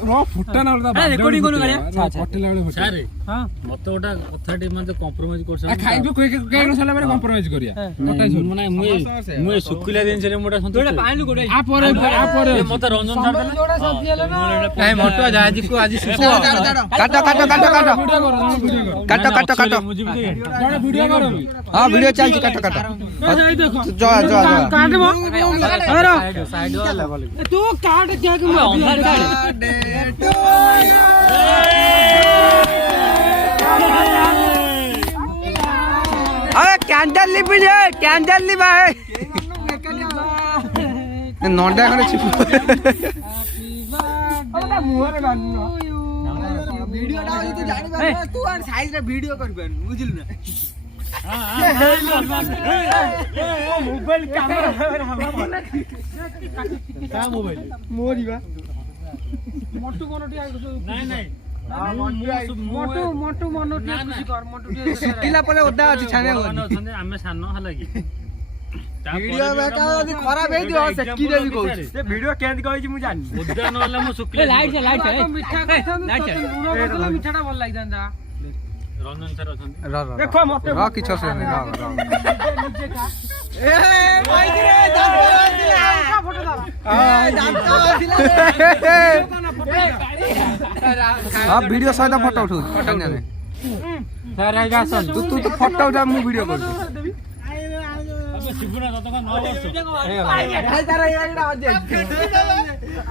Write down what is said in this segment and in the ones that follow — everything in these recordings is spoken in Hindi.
ଫୁଟା ନା ରେକର୍ଡିଂ କରୁ ଗାଳିଆ ପଟିଲା ବେଳେ ଫୁଟା ସାର୍ ହଁ ମତେ ଗୋଟେ କଥାଟି ମାନେ କମ୍ପ୍ରୋମାଇଜ କରଛ ଖାଇବୁ କେକ୍ ସଲା ପରେ କମ୍ପ୍ରୋମାଇଜ କରିବା ମାନେ ମୁଁ ଶୁଖିଲା ଜିନିଷରେ ମୁଁ ଗୋଟେ ତୋଟା ପାଣି କୋଡେ ଆ ପରେ ମତେ ରଞ୍ଜନ ସାର୍ ଦେଲେ ଯୋଡା ସବଜି ହେଲା ନା ନାଇଁ ମଟୁଆ ଆଜି ଶିଖ କାଟ ମୁଁ ଯିବି ଜଣେ ଭିଡିଓ କର ହଁ ଭିଡିଓ ଚାଲିଛି କାଟ ଯାଇ ଦେଖ ଯା କାଟବ ସାଇଡ वाला बोल ତୁ କାଟ କେକ୍ ମୁଁ अरे कैंडल ली पीजे कैंडल ली भाई नोंडा करे छिप मुहरे गानु वीडियो ना तू जानि बार तू आर साइज रे वीडियो करबे बुझिल ना मोबाइल कैमरा का मोबाइल मोरी बा मोटू कोनटी आइ नहीं नहीं मोटू मनोटी खुशी कर मोटू किला पले ओदा अछि छाने आमे सानो हला की वीडियो में का यदि खराब हे दियो सेकी रे भी कहू से वीडियो केंद कहै छी मु जानि ओदा न वाला मु शुक्ला लाइट मीठा मीठाटा भल लागि जांदा रंजन सर अछन देखो मते कि छ से ए भाई रे फोटो हां वीडियो सहित फोटो उठू छाने ने सर आइगा सन तू फोटो उठा मु वीडियो कर अबे शिवना तत का 9 वर्ष भाई तारा एडा आज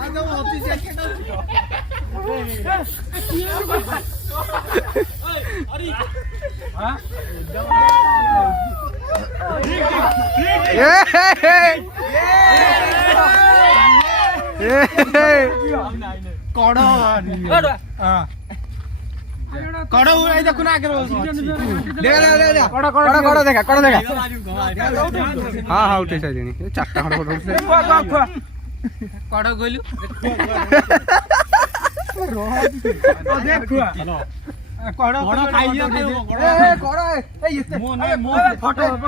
आगो ऑफिस अरे हां कड़ो हां कड़ो उड़ाई देखो ना आगे कड़ो देखा हां हां उठे साइनी चारटा खड़ फोटो उठे कड़ो गइलु देखो कड़ो खाई जा कड़ो एते मो फोटो तुम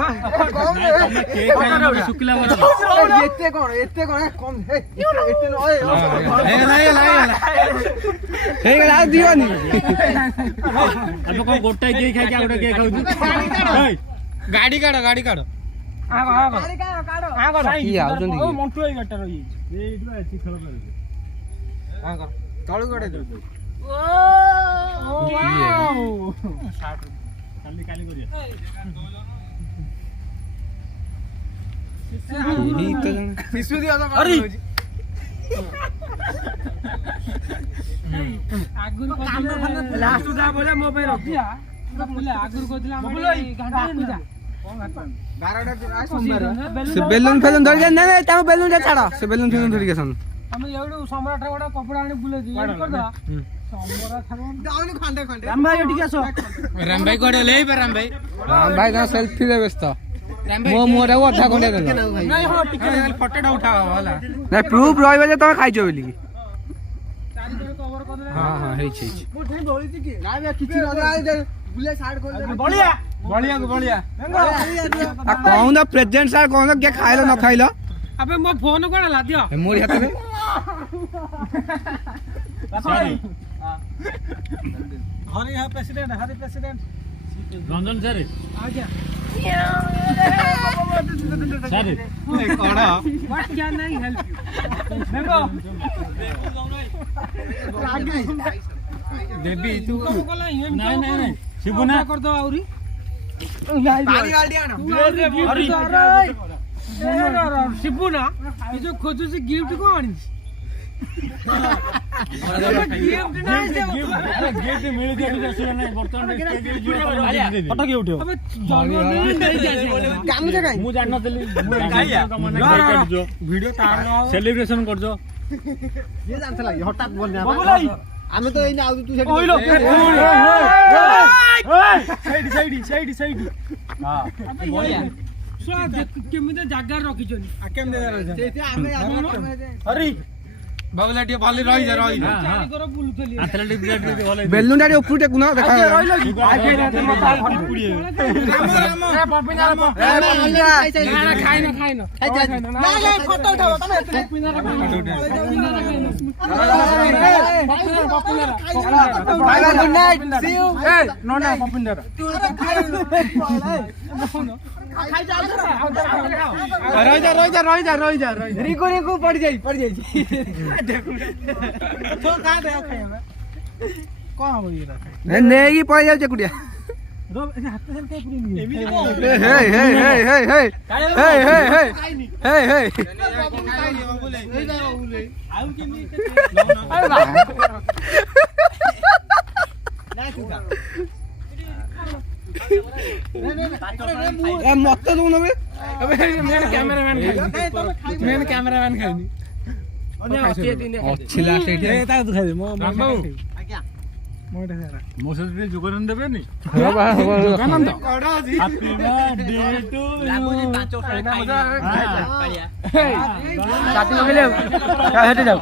केक खाई शुक्ला वाला एते कोन कम एते न हे गला दियोनी अब को गोटा केक खाई के आउटा केक खाउ गाड़ी काढ गाड़ी काढो की आउजंदी ओ मंटू आई गटर रही एइठो अछि खेल करे हां कर तळु गडे दे काली करिया शिशु दियो तो अरे आगुर लास्ट जा बोले मो पे रखिया बोले आगुर कोथिला गाडी जा 12टा सोमवार से बेलून फेलून धर के नहीं ता बेलून जा छाड़ से बेलून फेलून धर के सन हम एवडू सम्राट गोडा कपड़ा आनी बुले दी कर दा सम्राट थारो दाउनी खंडे राम भाई एठी आसो राम भाई कोडे ले राम भाई ना सेल्फी ले व्यस्त मो मोरा अधा कोंडे देला नहीं हो टिके फोटोटा उठावा वाला नहीं प्रूफ रहबे जे तमे खाइ जो बोली चारि जण कवर कर दे हां हां हे छी मो ठे ढोली की ना बे किछि न आइ दे बुले साइड खोल दे बलिया आ कहू ना प्रेजेंट सर कहू ना के खाइलो न खाइलो अबे मो फोन कोन ला दियो मोर हाथ में सॉरी हरि हा प्रेसिडेंट रंजन सर आजा sir Koda what can I help you mango देबी तू नहीं शिबुना कर दो औरी पानी डाल दिया ना अरे शिबुना ये जो खोजू से गिफ्ट को आनी गिफ्ट नहीं से गिफ्ट मिल गया भी सुन नहीं बर्तन फोटो के उठो अबे जन्मदिन नहीं जासे काम से काई मु जान नतली वीडियो तार सेलिब्रेशन कर जो ये जानते लगे हठात बोलने बबुलाई आमे तो एने आउ तू सेठी ओइलो साइड हां सो केमिते जागा रखी छनी आ केम दे सेठी आमे अरे बाबूला टिके भले रही जा चारि करो बुलुथली एथलेटिक ब्लेड भी भले बेलून डाडी ऊपर टेकु ना देखा आगे रहते मत राम खाइन ना फोटो उठाओ तमे Bye bye, good night. See you. ରିକୁ ରିକୁ ପଡି ଯାଇଛି ନେଇକି ପଳେଇ ଯାଉଛି ଏକୁଟିଆ ମତେ ଦଉନ ଅଛି ଲାଷ୍ଟ ମୋ ସହିତ ଟିକେ ଯୋଗଦାନ ଦେବେନି? ହେଠି ଯାଉ